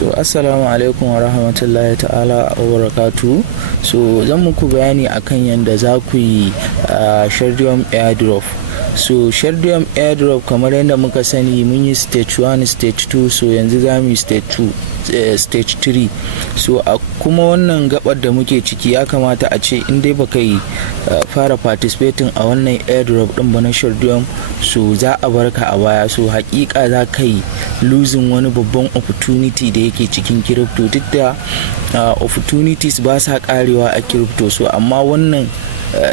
So assalamu alaikum wa rahmatullahi ta'ala wa barakatuhu. So zan muku bayani akan yanda za ku yi Shardeum Airdrop. So Shardeum Airdrop kamar yadda muka sani mun yi stage 1, stage 2, so yanzu za mu yi stage 3. So a kuma wannan gabar da muke ciki ya kamata a ce in dai baka yi fara participating a wannan airdrop din ba na Shardeum, so za a barka a baya. So hakika za ka yi losing wani babban opportunity da yake cikin crypto, duk da opportunities ba sa karewa a crypto. So amma wannan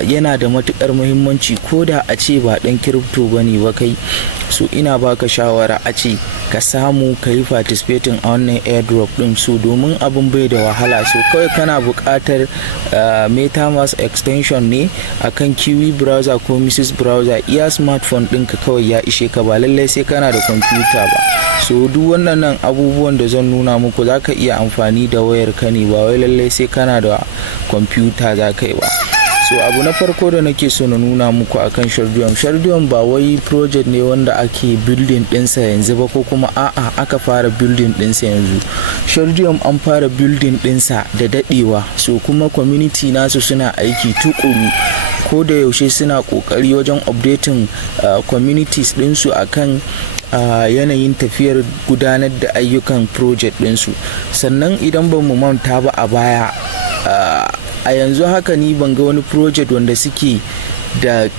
yana da matukar muhimmanci ko da a ce ba dan crypto bane ba kai. So ina baka shawara a ce ka samu ka yi participating a wannan airdrop din, so domin abin bai da wahala. So kawai kana buƙatar metamask extension ne akan kiwi browser ko mrs browser. Iya smartphone ɗinka kawai ya ishe ka, ba lallai sai kana da computer ba. So duk wannan abubuwan da zan nuna muku za ka iya amfani da wayar ka ne, ba wai lallai sai kana da computer za ka yi ba. So abu na farko da nake so na nuna muku akan Shardeum ba wai project ne wanda ake building ɗinsa yanzu ba, ko kuma a'a aka fara building ɗinsa yanzu. Shardeum an fara building ɗinsa da daɗewa, so kuma community nasu suna aiki tukuru, ko da yaushe suna kokari wajen updating communities ɗinsu akan yanayin tafiyar gudanar da ayyukan project ɗinsu. Sannan idan ba mu manta ba a baya, a yanzu haka ni ban ga wani project wanda suke da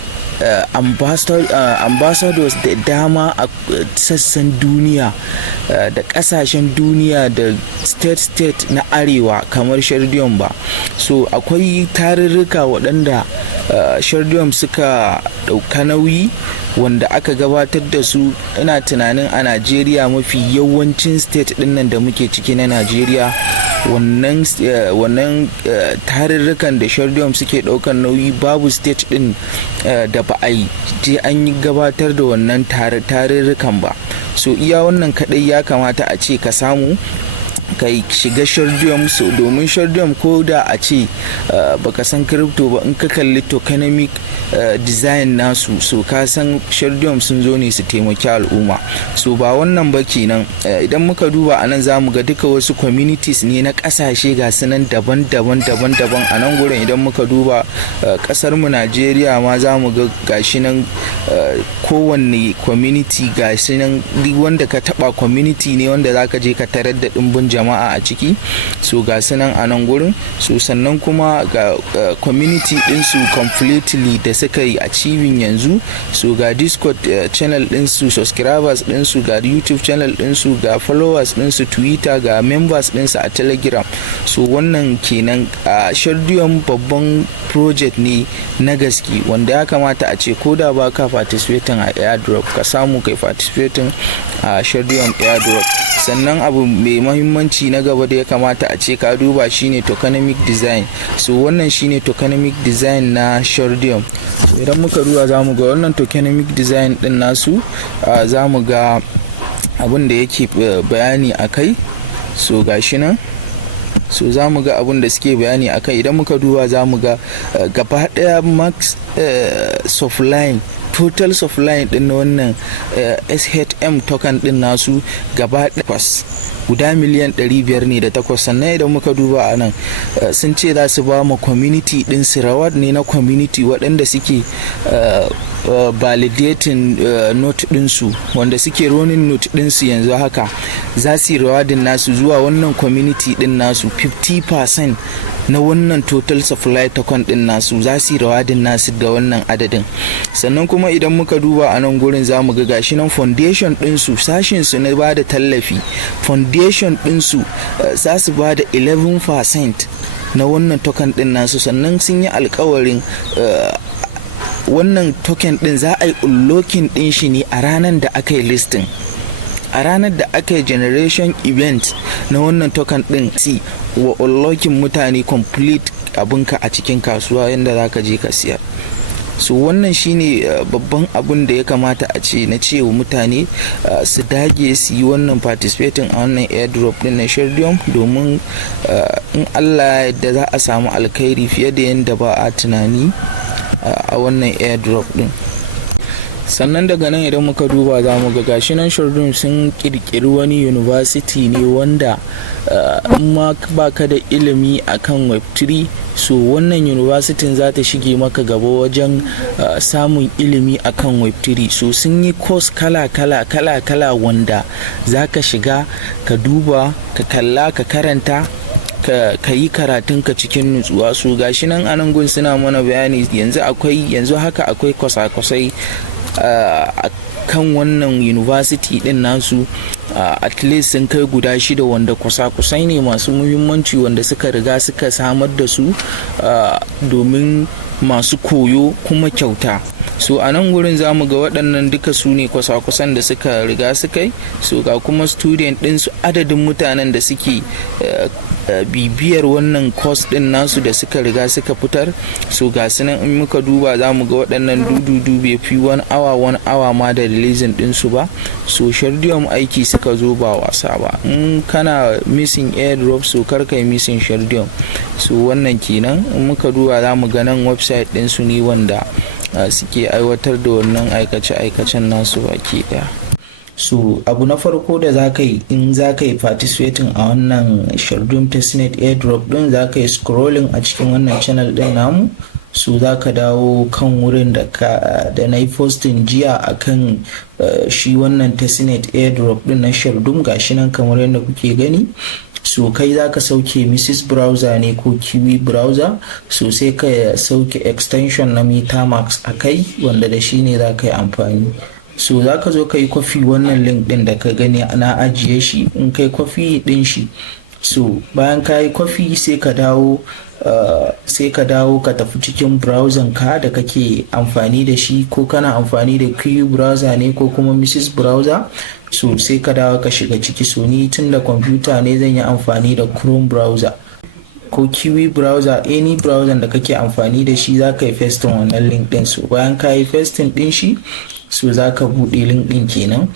ambassadors da dama a sassan duniya da kasashen duniya da state na arewa kamar Shardeum ba. So akwai tarurruka waɗanda Shardeum suka ɗauka nauyi wanda aka gabatar da su. Ina tunanin a Najeriya mafi yawancin state ɗin nan da muke ciki na Najeriya, wannan tarurrukan da Shardeum suke ɗaukan nauyi, babu state ɗin da ba a yi je an yi gabatar da wannan tarurrukan ba. So iya wannan kaɗai ya kamata a ce ka samu ka shiga Shardeum. So domin Shardeum ko da a ce baka san crypto ba, in ka kalli tokenomic design nasu, so ka san Shardeum sun zo ne su taimaki al'umma. So ba wannan ba kenan, idan muka duba anan zamu ga duka wasu communities ne na kasashe ga sunan daban-daban a nan gurin. Idan muka duba kasar mu Najeriya ma zamu ga gashi nan kowanne community gashi nan, duk wanda ka taba community ne wanda zaka je ka tarar da dimbin jama'a a ciki. So ga sunan a nan gurin. So sannan kuma ga community ɗinsu completely da suka yi achieving yanzu. So ga Discord channel ɗinsu, subscribers ɗinsu, ga YouTube channel ɗinsu, ga followers ɗinsu Twitter, ga members ɗinsu a Telegram. So wannan kenan Shardeum babban project ne na gaske wanda ya kamata a ce ko da ba ka participating a airdrop ka samu kai participating a Shardeum airdrop. Sannan abu mai mahimmanci na gaba da ya kamata a ce ka duba shine tokenomic design. So wannan shine tokenomic design na Shardeum. So idan muka duba zamu ga wannan tokenomic design din nasu, zamu ga abin da yake bayani akai. So gashi nan, so zamu ga abin da suke bayani akai. Idan muka duba zamu ga gaba daya max supply, total supply din wannan SHM token din nasu gaba guda miliyan 500 ne da 8. Sannan idan muka duba a nan sun ce za su ba ma community din su reward ne na community waɗanda suke validating note ɗinsu, wanda suke running note ɗinsu yanzu haka, za su yi rewarding nasu zuwa wannan community din nasu 50% na wannan total supply token din nasu, za su yi rewarding nasu da wannan adadin. Sannan kuma idan muka duba a nan gurin zamu ga gashi nan foundation ɗinsu, sashin su na bada tallafi, foundation ɗinsu za su bada 11% na wannan token din nasu. Sannan sun yi alkawarin wannan token din za a yi unlocking din shi ne a ranar da aka yi listing, a ranar da aka yi generation event na wannan token din, si wa unlocking mutane complete abinka a cikin kasuwa yadda za ka je ka siyar. So wannan shine babban abun da ya kamata a ce na cewa mutane su dage su yi wannan participating a wannan airdrop din na Shardeum, domin in Allah yadda za a samu alkhairi fiye da yadda ba a tunani a wannan airdrop din. sannan daga nan idan muka duba za mu ga gashi nan Shardeum sun kirkiri wani university ne wanda ma baka da ilimi akan web3, so wannan university za ta shige maka gaba wajen samun ilimi akan web3. So sun yi course kala wanda za ka shiga ka duba ka kalla ka karanta ka yi karatunka cikin nutsuwa. So gashi nan anan gun suna mana bayani yanzu haka akwai kwasa-kwasai a kan wannan university din nasu, at least sun kai guda 6 wanda kwasa-kwasai ne masu muhimmanci wanda suka riga suka samar da su domin masu koyo kuma kyauta. So a nan gurin za mu ga waɗannan duka su ne kwasa-kwasan da suka riga suka yi. So ga kuma student ɗinsu, adadin mutanen da suke bibiyar wannan course ɗin nasu da suka riga suka fitar. So ga su nan in muka duba za mu ga waɗannan dudu bai fi 1 hour ma da releasing ɗinsu ba. So Shardeum aiki suka zo ba wasa ba. In kana missing airdrop, so kar kai missing Shardeum. So wannan kenan. In muka duba za mu ga nan website ɗinsu ne wanda suke aiwatar da wannan aikace-aikacen nasu baki daya. So abu na farko da za ka yi in za ka yi participating a wannan Shardeum Tesnet airdrop din, za ka yi scrolling a cikin wannan channel din namu. So za ka dawo kan wurin da na yi posting jiya akan shi wannan Tesnet airdrop din na Shardeum, gashi nan kamar yadda kuke gani. So kai za ka sauke Mrs. browser ne ko Kiwi browser, so sai ka sauke extension na MetaMask a kai wanda da shi ne za ka yi amfani. So za ka zo ka yi kwafi wannan link din da ka gani ana ajiye shi. In kai kwafi din shi, so bayan ka yi kwafi sai ka dawo ka tafi cikin browser ka da kake amfani da shi, ko kana amfani da Kiwi browser ne ko kuma Mrs. browser. So sai ka dawo ka shiga ciki. So ni tun da kwamfuta ne zan yi amfani da Chrome browser ko Kiwi browser, any browser da kake amfani da shi za ka yi pasting wannan link din. So bayan ka yi pasting din shi, so za ka buɗe link din kenan.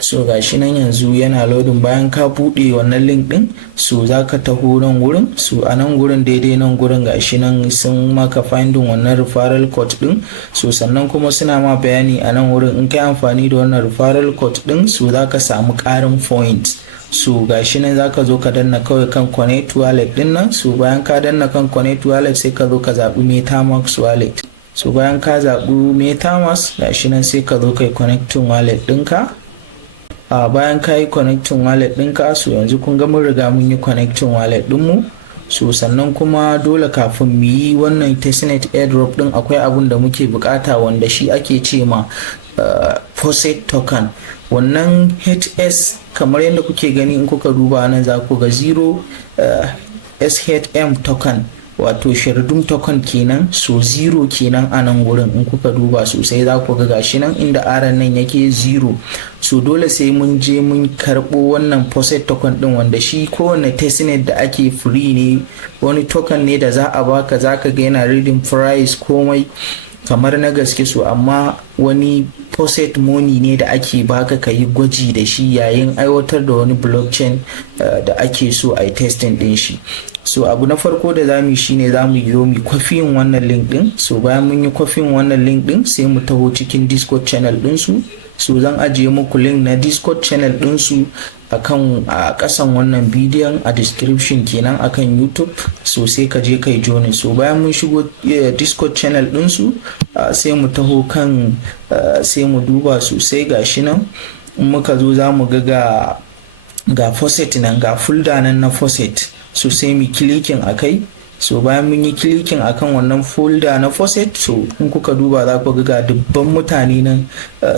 So gashi nan yanzu yana loading. Bayan ka buɗe wannan link din, so za ka taho nan gurin. So a nan gurin daidai nan gurin gashi nan sun maka finding wannan referral code din. So sannan kuma suna ma bayani a nan wurin in kai amfani da wannan referral code din, so za ka samu ƙarin points. So gashi nan za ka zo ka danna kawai kan connect wallet din nan. So bayan ka danna kan connect wallet sai ka zo ka zaɓi MetaMask wallet. So bayan ka zaɓi MetaMask, gashi nan sai ka zo kai connecting wallet ɗinka. Bayan ka yi connecting wallet ɗinka, so yanzu kun ga mun riga mun yi connecting wallet ɗinmu. So sannan kuma dole kafin mu yi wannan Tesnet airdrop ɗin akwai abun da muke bukata wanda shi ake ce ma faucet token. Wannan HS kamar yadda kuke gani in kuka duba nan za ku ga 0 SHM token, wato Shardeum token kenan. So 0 kenan a nan gurin in kuka duba sosai za ku ga gashi nan inda aran nan yake 0. So dole sai mun je mun karɓo wannan faucet token din wanda shi kowane Tesnet da ake free ne, wani token ne da za a baka, za ka ga yana reading price komai kamar na gaske. So amma wani faucet money ne da ake baka ka yi gwaji da shi yayin aiwatar da wani blockchain da ake so a yi testing din shi. So abu na farko da zamu yi shine zamu zo mu kwafiyin wannan link din. So bayan mun yi kwafiyin wannan link din sai mu taho cikin Discord channel din su. So zan ajiye muku link na Discord channel din su a kasan wannan bidiyon a description kenan akan YouTube. So sai ka je kai join. So bayan mun shigo Discord channel din su sai mu taho kan sai mu duba sosai gashi nan. In muka zo zamu ga faucet nan, ga folder nan na faucet. So sai mu clicking akai. So bayan mun yi clicking akan wannan folder na faucet, so in kuka duba za ku ga dubban mutane nan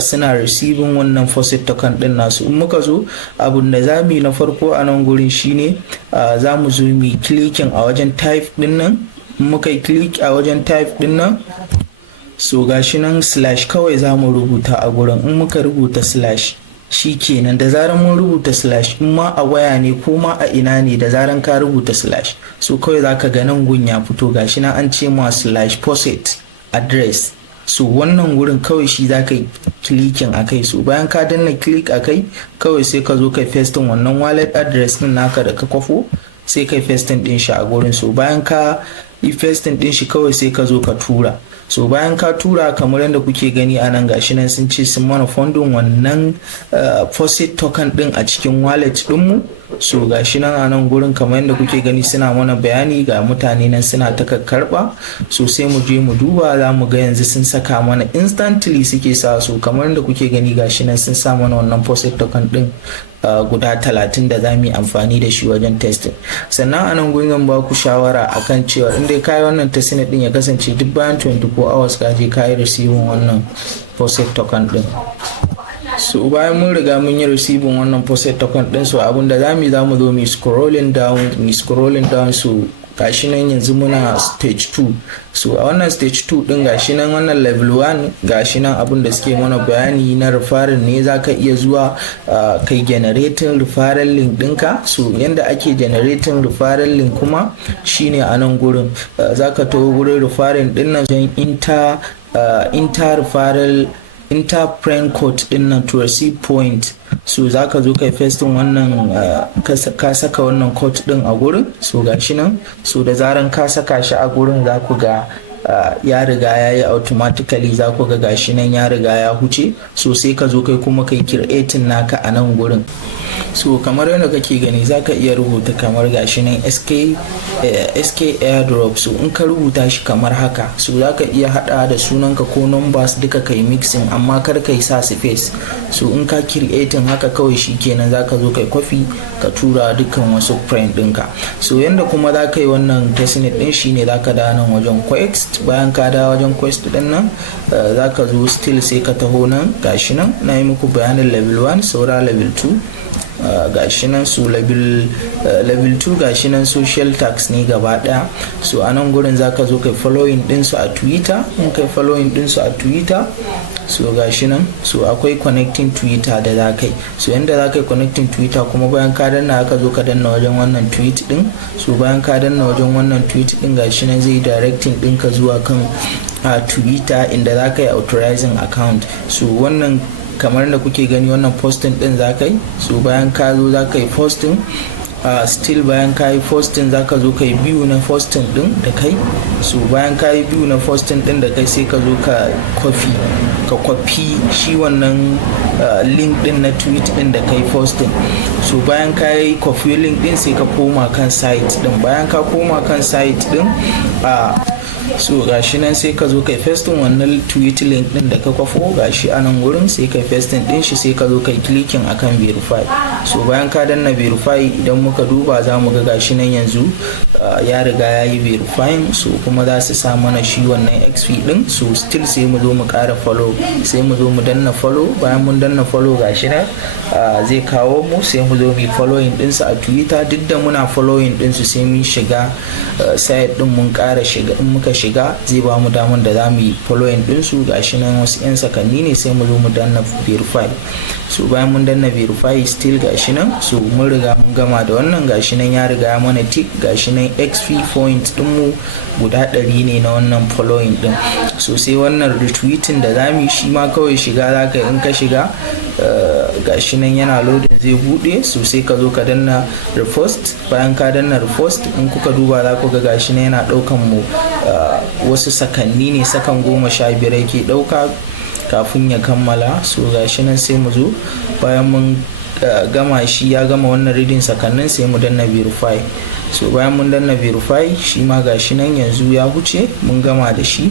suna receiving wannan faucet token din nasu. In muka zo abun da zamu yi na farko a nan gurin shine za mu zo mu clicking a wajen type din nan. In muka yi click a wajen type din nan, so gashi nan slash kawai za mu rubuta a gurin. In muka rubuta slash, shi kenan da zaran mun rubuta slash, in ma a waya ne ko ma a ina ne, da zaran ka rubuta slash, so kawai zaka ga nan gun ya fito gashi nan an ce ma slash faucet address. So wannan gurin kawai shi zaka yi clicking akai. So bayan ka danna click akai, kawai sai ka zo kai pasting wannan wallet address din naka da ka kwafo, sai kai pasting din shi a gurin. So bayan ka yi pasting din shi kawai sai ka zo ka tura. so bayan ka tura kamar yadda kuke gani a nan gashi nan sun ce sun mana funding wannan faucet token din a cikin wallet dinmu. So gashi nan a nan gurin kamar yadda kuke gani suna mana bayani ga mutane nan suna ta karba, so sai mu je mu duba za mu ga yanzu sun saka mana instantly suke sa, so kamar yadda kuke gani gashi nan sun sa mana wannan faucet token din guda 30 da za mu yi amfani da shi wajen testing. Sannan a nan gurin ba ku shawara akan cewa in dai kai wannan testnet din ya kasance duk bayan 24 hours ka je kai receiving wannan faucet token din. So bayan mun riga mun yi receiving wannan faucet token din, so abinda zamu zo mu scrolling down, so gashi nan yanzu muna stage 2. so a wannan stage 2 din gashi nan wannan level 1 gashi nan abin da suke mana bayani na referral ne, zaka iya zuwa kai generating referral link dinka. so yanda ake generating referral link kuma shine a nan gurin zaka taho gurin referral din nan inter friend code din nan to receive point. so zaka zo kai pasting wannan ka saka wannan code din a gurin, so gashi nan, so da zaran ka saka shi a gurin za ku ga ya riga ya yi automatically, za ku ga gashi nan ya riga ya huce. so sai ka zo kai kuma kai creating naka a nan gurin. so kamar yadda kake gani zaka iya rubuta kamar gashi nan SK Airdrop. so in ka rubuta shi kamar haka, so zaka iya hada da sunanka ko numbers duka kai mixing, amma kar kai sa space. so in ka creating haka kawai shikenan zaka zo kai copy ka tura dukkan wasu friend dinka. so yanda kuma zaka yi wannan testnet din shine zaka da nan wajen quest. bayan ka da wajen quest din nan zaka zo still sai ka taho nan gashi nan na yi muku bayanin level 1 saura level 2. gashi nan su level 2 gashi nan social tax ne gaba daya. so anan gurin zaka zo kai following din su a Twitter. in kai following din su a Twitter, so gashi nan, so akwai connecting Twitter da zakai. so yanda zakai connecting Twitter kuma bayan ka danna aka zo ka danna wajen wannan tweet din. so bayan ka danna wajen wannan tweet din gashi nan zai directing dinka zuwa kan Twitter inda zakai authorizing account. so wannan kamar da kuke gani wannan posting din zakai. so bayan ka zo zakai posting, still bayan ka yi posting zaka zo kai biyu na posting din da kai. so bayan ka yi biyu na posting din da kai sai ka zo ka copy shi wannan link din na tweet din da kai posting. so bayan ka yi copy link din sai ka koma kan site din. bayan ka koma kan site din so gashi nan sai ka zo kai pasting wannan tweet link din da ka kwafo gashi a nan gurin, sai kai pasting din shi sai ka zo kai clicking akan verify. so bayan ka danna verify idan muka duba za mu ga gashi nan yanzu ya riga ya yi verifying. so kuma za su sa mana shi wannan XP din. so still sai mu zo mu kara follow, sai mu zo mu danna follow. bayan mun danna follow gashi nan zai kawo mu sai mu zo mu following din su a Twitter. duk da muna following din su sai mun shiga site din mun kara shiga, in muka shiga zai ba mu damar da za mu yi following din su. gashi nan wasu 'yan sakanni ne sai mu zo mu danna verify. so bayan mun danna verify still gashi nan, so mun riga mun gama da wannan. gashi nan ya riga ya mana tick. gashi nan XP point din mu guda 100 ne na wannan following din. so sai wannan retweeting da zamu yi shi ma kawai shiga zaka, in ka shiga gashi nan yana loading zai bude. so sai ka zo ka danna repost. bayan ka danna repost in kuka duba za ku ga gashi nan yana daukan mu wasu sakanni ne, sakan 15 yake dauka kafin ya kammala. so gashi nan sai mu zo bayan mun gama shi ya gama wannan reading sakannin sai mu danna verify. so bayan mun danna verify shi ma gashi nan yanzu ya huce mun gama da shi.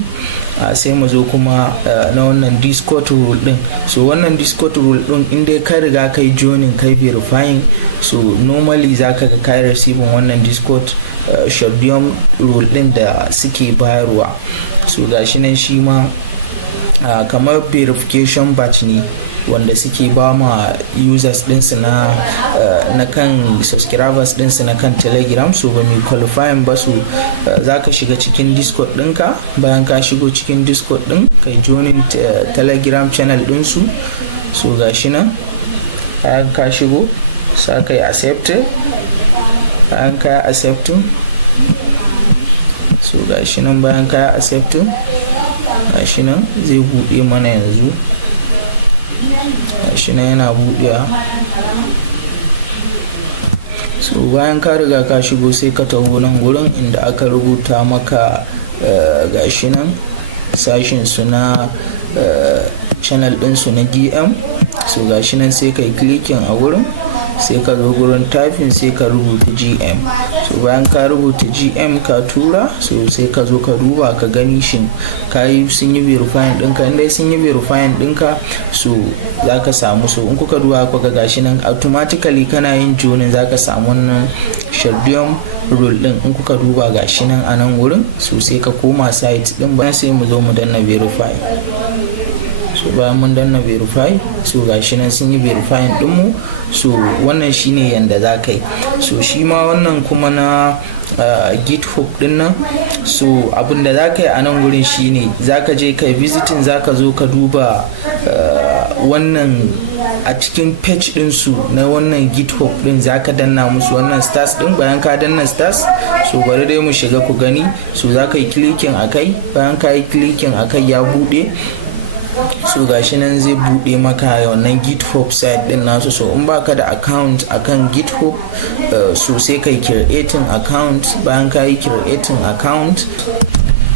sai mu zo kuma na wannan Discord rule din. so wannan Discord rule din in dai ka riga kai joining kai verifying, so normally zaka ga kai receiving wannan Discord Shardeum rule din da suke bayarwa. so gashi nan shi ma kamar verification batch ne wanda suke ba ma users dinsu na kan subscribers dinsu na kan Telegram. so ba mai qualifying ba, su za ka shiga cikin Discord ɗinka. bayan ka shigo cikin Discord ɗin kai joining Telegram channel ɗinsu. so gashi nan bayan ka shigo sa kai accepted. bayan ka accepting, so gashi nan bayan ka accepting gashi nan zai buɗe mana yanzu. gashi nan yana buɗewa. so bayan ka riga ka shigo sai ka taho nan gurin inda aka rubuta maka gashi nan sashin su na channel din su na DM. So gashi nan sai kai clicking a wurin, sai ka zo gurin typing sai ka rubuta GM. So bayan ka rubuta GM ka tura, so sai ka zo ka duba ka gani shin sun yi verifying ɗinka. In dai sun yi verifying ɗinka, so za ka samu, so in kuka duba kuka gashi nan automatically kana yin joinin za ka samu wannan Shardeum rule din. In kuka duba gashi nan a nan wurin, so sai ka koma site din, bayan sai mu zo mu danna verify. So bayan mun danna verify, so gashi nan sun yi verifying dinmu. So wannan shine yanda za ka yi. So shi ma wannan kuma na GitHub din nan, so abinda za ka yi a nan wurin shine za ka je kai visiting, za ka zo ka duba wannan a cikin page din su na wannan GitHub din, za ka danna musu wannan stars din. Bayan ka danna stars, so bari dai mu shiga ku gani. So za ka yi clicking akai, bayan ka yi clicking akai ya bude. So gashi nan zai bude maka wannan GitHub site din nasu. So in baka da account akan GitHub, so sai kai creating account. Bayan ka yi creating account,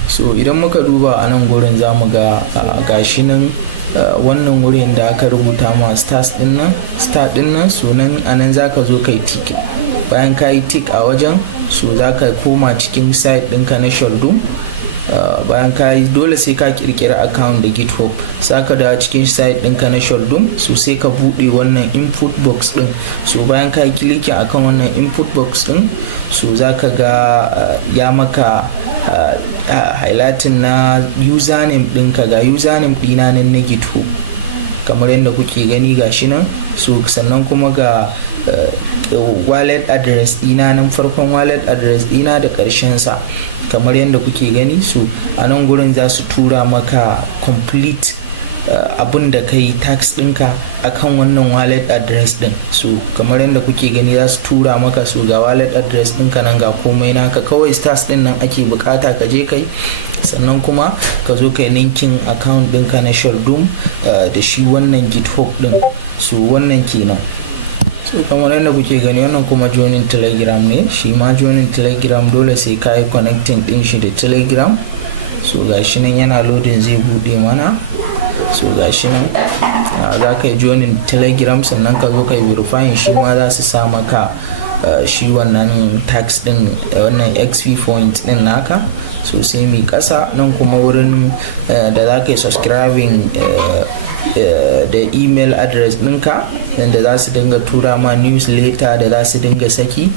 so idan muka duba a nan gurin zamu ga gashi nan wannan wurin da aka rubuta ma stars din nan, star din nan, so nan anan zaka zo kai tick. Bayan ka yi tick a wajen, so zaka koma cikin site ɗinka na Shardeum. Bayan ka yi, dole sai ka kirkira account da GitHub, saka da cikin site ɗinka na Shardeum. So sai ka buɗe wannan input box ɗin. So bayan ka yi clicking akan wannan input box ɗin, so zaka ga ya maka highlighting na username ɗinka. Ga username ɗina nan na GitHub kamar yadda kuke gani gashi nan. So sannan kuma ga wallet address ɗina nan, farkon wallet address ɗina da ƙarshen sa kamar yadda kuke gani. So a nan gurin za su tura maka complete abin da kai tax ɗinka akan wannan wallet address ɗin. So kamar yadda kuke gani za su tura maka, so ga wallet address ɗinka nan, ga komai naka, kawai stars ɗin nan ake bukata ka je kai. Sannan kuma ka zo kai linkin account ɗinka na Shardeum da shi wannan GitHub ɗin. So wannan kenan. So kamar yadda kuke gani, wannan kuma joinin Telegram ne. Shi ma joinin Telegram dole sai ka yi connecting din shi da Telegram. So gashi nan yana loading, zai bude mana. So gashi nan za ka yi joinin Telegram, sannan ka zo ka yi verifying. Shi ma za su sa maka shi wannan tax din, wannan XP point din naka. So sai mai kasa nan kuma wurin da za ka yi subscribing da email address ɗinka, yadda za su dinga tura ma newsletter da za su dinga saki.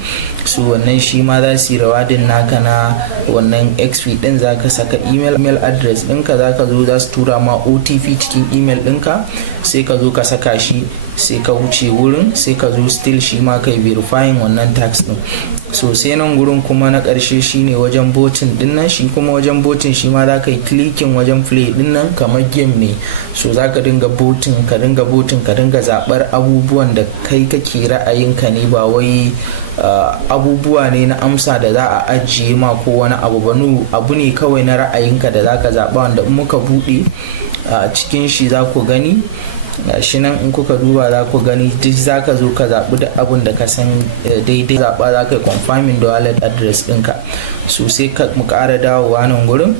So wannan shi ma za su yi rawadin naka na wannan XP din. za ka saka email address ɗinka, za ka zo za su tura ma OTP cikin email ɗinka, sai ka zo ka saka shi, sai ka wuce wurin, sai ka zo still shi ma kai verifying wannan tax ɗin. So sai nan gurin kuma na ƙarshe shine wajen voting din nan. Shi kuma wajen voting shi ma za ka yi clicking wajen play din nan, kamar game ne. So za ka dinga voting, ka dinga zaɓar abubuwan da kai kake ra'ayinka ne, ba wai abubuwa ne na amsa da za a ajiye ma ko wani abu ba. Abu ne kawai na ra'ayinka da za ka zaɓa, wanda in muka buɗe a cikin shi za ku gani. Gashi nan in kuka duba za ku gani duk za ka zo ka zaɓi da abin da ka san daidai zaɓa. za ka yi confirming da wallet address ɗinka. So sai mu ƙara dawowa nan gurin.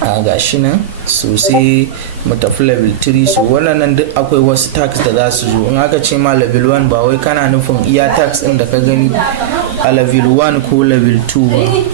Gashi nan, so sai mu tafi level 3. So wannan duk akwai wasu tax da za su zo. In aka ce ma level 1, ba wai kana nufin iya tax ɗin da ka gani a level 1 ko level 2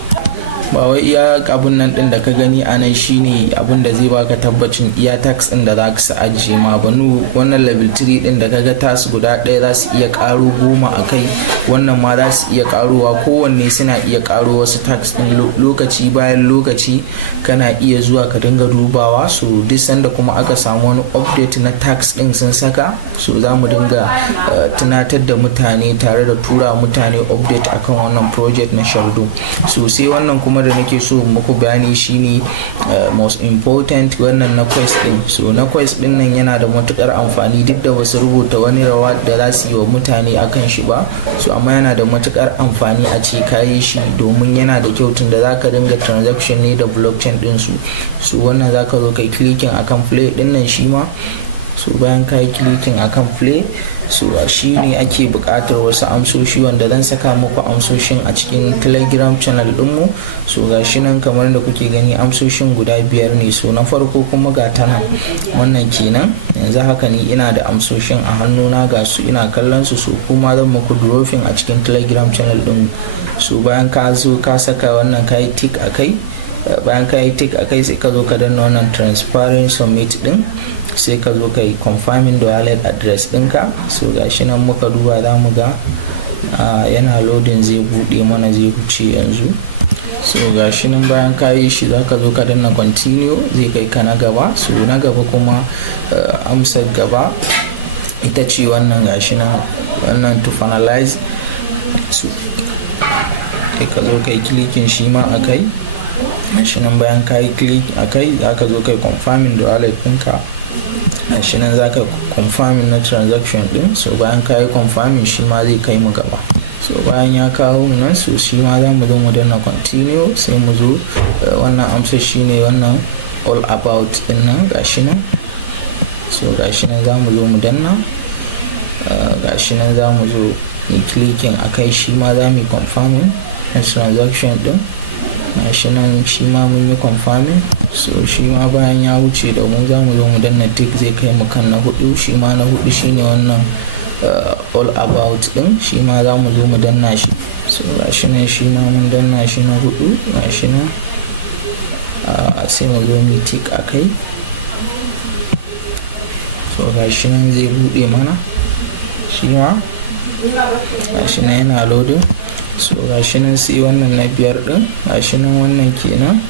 ba wai iya abun nan din da ka gani a nan shine abun da zai baka tabbacin iya tax din da za ka ajiye ma. Banu wannan level 3 din da kaga tax guda ɗaya za su iya karo 10 a kai, wannan ma za su iya karowa, kowanne suna iya karo wasu tax din lokaci bayan lokaci. Kana iya zuwa ka dinga dubawa. So duk sanda kuma aka samu wani update na tax din sun saka, so za mu dinga tunatar da mutane tare da tura mutane update akan wannan project na Shardeum. So sai wannan kuma da nake so muku bayani shine most important, wannan na quest din. So na quest din nan yana da matukar amfani, duk da basu rubuta wani rawa da za su yi wa mutane akan shi ba. So amma yana da matukar amfani a ce kayi shi, domin yana da kyau tunda zaka dinga transaction ne da blockchain din su. So wannan zaka zo kai clicking akan play din nan shi ma. So bayan kai clicking akan play, so shi ne ake buƙatar wasu amsoshi wanda zan saka muku amsoshin a cikin telegram channel ɗinmu. So gashi nan kamar da kuke gani amsoshin guda 5 ne. So na farko kuma ga ta nan wannan kenan, yanzu haka ni ina da amsoshin a hannuna ga su ina kallon su. So kuma zan muku dropping a cikin telegram channel ɗinmu. So bayan ka zo ka saka wannan ka yi tick akai, bayan ka yi tick akai sai ka zo ka danna wannan transparent submit din, sai ka zo ka yi confirming da wallet address ɗinka. So gashi nan muka duba za mu ga yana loading, zai buɗe mana, zai wuce yanzu. So gashi nan bayan ka yi shi za ka zo ka danna continue, zai kai ka na gaba. So na gaba kuma amsar gaba ita ce wannan, gashi nan wannan to finalize. So kai ka zo kai clicking shi ma akai, gashi nan bayan ka yi click akai za ka zo kai confirming da wallet ɗinka. Gashi nan za ka confirming na transaction din. So bayan ka yi confirming shi ma zai kai mu gaba. So bayan ya kawo mu nan, so shi ma za mu zo mu danna continue, sai mu zo wannan amsa shine wannan all about din nan, gashi nan. So gashi nan za mu zo mu danna, gashi nan za mu zo mu clicking akai, shi ma za mu yi confirming na transaction din. Gashi nan shi ma mun yi confirming. So shi ma bayan ya wuce da mu za mu zo mu danna tick, zai kai mu kan na 4. Shi ma na 4 shine wannan all about din, shi ma za mu zo mu danna shi. So gashi nan shi ma mun danna shi na 4, gashi nan sai mu zo mu tick akai. So gashi nan zai bude mana, shi ma gashi nan yana loading. So gashi nan sai wannan na 5 din, gashi nan wannan kenan.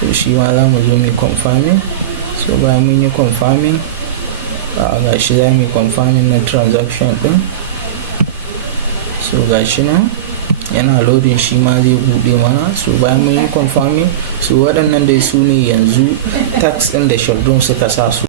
So shi ma za mu zo mu confirming. So bayan mun yi confirming, gashi za mu yi confirming na transaction din. So gashi nan yana loading, shi ma zai bude mana. So bayan mun yi confirming, so waɗannan dai su ne yanzu tax din da Shardeum suka sa su.